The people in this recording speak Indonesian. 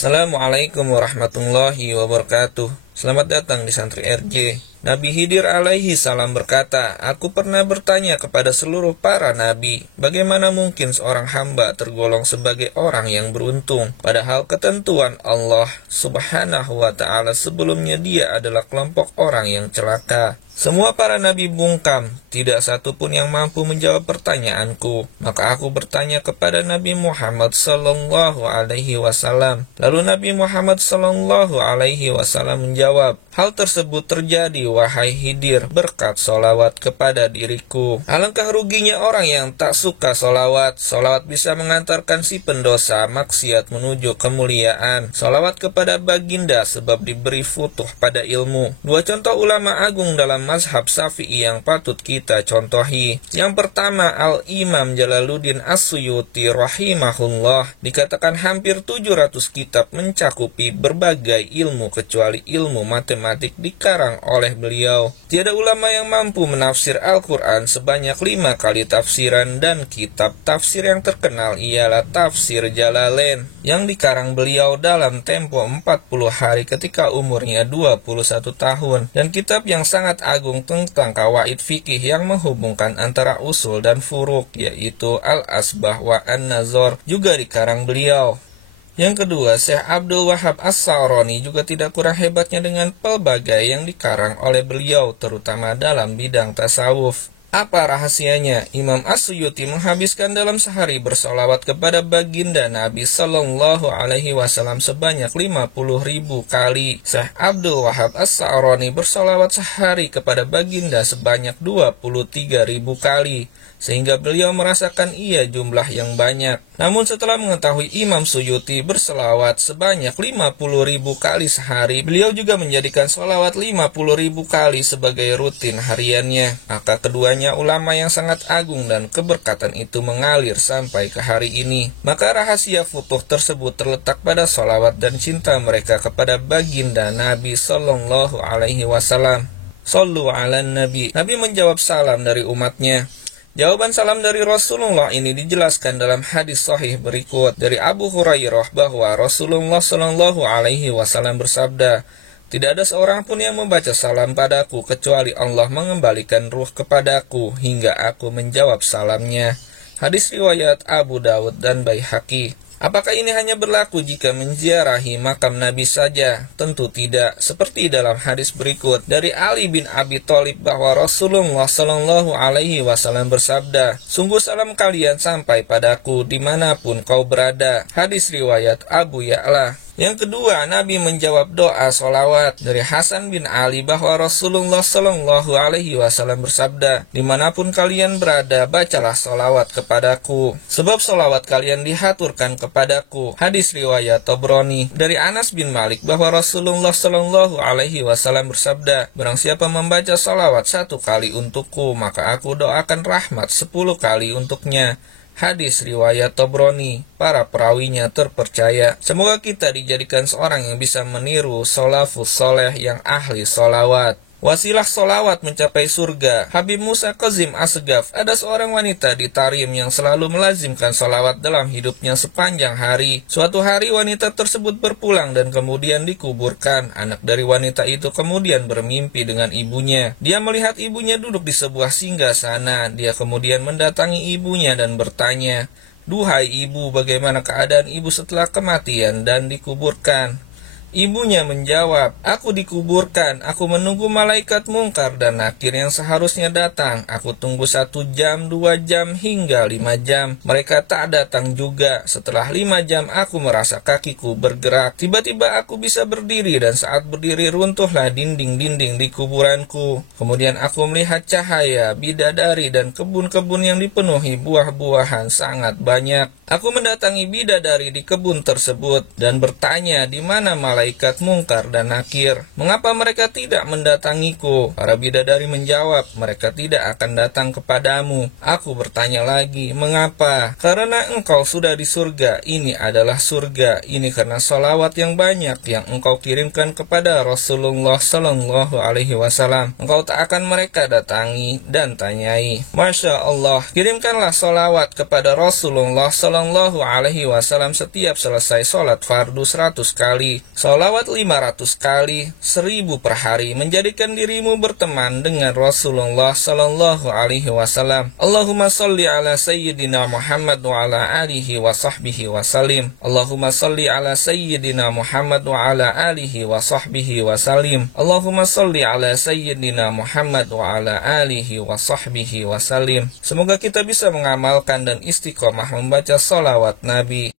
Assalamualaikum warahmatullahi wabarakatuh. Selamat datang di Santri RJ. Nabi Khidir alaihi salam berkata, "Aku pernah bertanya kepada seluruh para nabi, bagaimana mungkin seorang hamba tergolong sebagai orang yang beruntung, padahal ketentuan Allah subhanahu wa ta'ala sebelumnya dia adalah kelompok orang yang celaka." Semua para nabi bungkam, tidak satu pun yang mampu menjawab pertanyaanku. Maka aku bertanya kepada Nabi Muhammad sallallahu alaihi wasallam. Lalu Nabi Muhammad sallallahu alaihi wasallam menjawab, "Hal tersebut terjadi, wahai Khidir, berkat solawat kepada diriku." Alangkah ruginya orang yang tak suka solawat. Solawat bisa mengantarkan si pendosa maksiat menuju kemuliaan. Solawat kepada baginda sebab diberi futuh pada ilmu. Dua contoh ulama agung dalam mazhab Syafi'i yang patut kita contohi. Yang pertama, Al-Imam Jalaluddin As-Suyuti rahimahullah. Dikatakan hampir 700 kitab mencakupi berbagai ilmu kecuali ilmu matematik dikarang oleh beliau. Tiada ulama yang mampu menafsir Al-Quran sebanyak 5 kali tafsiran, dan kitab tafsir yang terkenal ialah Tafsir Jalalain yang dikarang beliau dalam tempo 40 hari ketika umurnya 21 tahun. Dan kitab yang sangat agung tentang kawaid fikih yang menghubungkan antara usul dan furuk, yaitu Al-Asbah wa An-Nazar, juga dikarang beliau. Yang kedua, Syekh Abdul Wahab As-Sa'roni juga tidak kurang hebatnya dengan pelbagai yang dikarang oleh beliau, terutama dalam bidang tasawuf. Apa rahasianya? Imam As-Suyuti menghabiskan dalam sehari bersolawat kepada baginda Nabi Sallallahu Alaihi Wasallam sebanyak 50.000 kali. Syekh Abdul Wahab As-Sa'roni bersolawat sehari kepada baginda sebanyak 23.000 kali, sehingga beliau merasakan ia jumlah yang banyak. Namun setelah mengetahui Imam Suyuti berselawat sebanyak 50.000 kali sehari, beliau juga menjadikan solawat 50.000 kali sebagai rutin hariannya. Maka keduanya ulama yang sangat agung dan keberkatan itu mengalir sampai ke hari ini. Maka rahasia futuh tersebut terletak pada solawat dan cinta mereka kepada baginda Nabi Sallallahu Alaihi Wasallam. Sallu ala Nabi. Nabi menjawab salam dari umatnya. Jawaban salam dari Rasulullah ini dijelaskan dalam hadis sahih berikut dari Abu Hurairah bahwa Rasulullah Shallallahu Alaihi Wasallam bersabda, "Tidak ada seorang pun yang membaca salam padaku kecuali Allah mengembalikan ruh kepadaku hingga aku menjawab salamnya." Hadis riwayat Abu Dawud dan Baihaqi. Apakah ini hanya berlaku jika menziarahi makam Nabi saja? Tentu tidak. Seperti dalam hadis berikut dari Ali bin Abi Thalib bahwa Rasulullah Shallallahu Alaihi Wasallam bersabda, "Sungguh salam kalian sampai padaku dimanapun kau berada." Hadis riwayat Abu Ya'la. Yang kedua, Nabi menjawab doa solawat dari Hasan bin Ali bahwa Rasulullah Shallallahu Alaihi Wasallam bersabda, "Dimanapun kalian berada, bacalah solawat kepadaku, sebab solawat kalian dihaturkan kepadaku." Hadis riwayat Tabrani. Dari Anas bin Malik bahwa Rasulullah Shallallahu Alaihi Wasallam bersabda, "Barang siapa membaca solawat 1 kali untukku, maka aku doakan rahmat 10 kali untuknya." Hadis riwayat Tabrani. Para perawinya terpercaya. Semoga kita dijadikan seorang yang bisa meniru salafus soleh yang ahli solawat. Wasilah solawat mencapai surga. Habib Musa Qazim Asgaf, ada seorang wanita di Tarim yang selalu melazimkan solawat dalam hidupnya sepanjang hari. Suatu hari wanita tersebut berpulang dan kemudian dikuburkan. Anak dari wanita itu kemudian bermimpi dengan ibunya. Dia melihat ibunya duduk di sebuah singgasana. Dia kemudian mendatangi ibunya dan bertanya, "Duhai ibu, bagaimana keadaan ibu setelah kematian dan dikuburkan?" Ibunya menjawab, "Aku dikuburkan, aku menunggu malaikat mungkar dan nakir yang seharusnya datang. Aku tunggu 1 jam, 2 jam, hingga 5 jam. Mereka tak datang juga. Setelah 5 jam aku merasa kakiku bergerak. Tiba-tiba aku bisa berdiri dan saat berdiri runtuhlah dinding-dinding di kuburanku. Kemudian aku melihat cahaya, bidadari dan kebun-kebun yang dipenuhi buah-buahan sangat banyak. Aku mendatangi bidadari di kebun tersebut dan bertanya, di mana malaikat mungkar dan nakir? Mengapa mereka tidak mendatangiku?" Para bidadari menjawab, "Mereka tidak akan datang kepadamu." Aku bertanya lagi, "Mengapa?" "Karena engkau sudah di surga. Ini adalah surga. Ini karena salawat yang banyak yang engkau kirimkan kepada Rasulullah Sallallahu Alaihi Wasallam. Engkau tak akan mereka datangi dan tanyai." Masya Allah, kirimkanlah salawat kepada Rasulullah Sallallahu Sallallahu Alaihi Wasallam setiap selesai sholat fardu 100 kali, sholawat 500 kali, 1000 per hari, menjadikan dirimu berteman dengan Rasulullah Sallallahu Alaihi Wasallam. Allahumma salli ala Sayyidina Muhammad wa ala alihi wa sahbihi wa salim. Allahumma salli ala Sayyidina Muhammad wa ala alihi wa sahbihi wa salim. Allahumma salli ala Sayyidina Muhammad wa ala alihi wa sahbihi wa salim. Semoga kita bisa mengamalkan dan istiqomah membaca sholawat Nabi.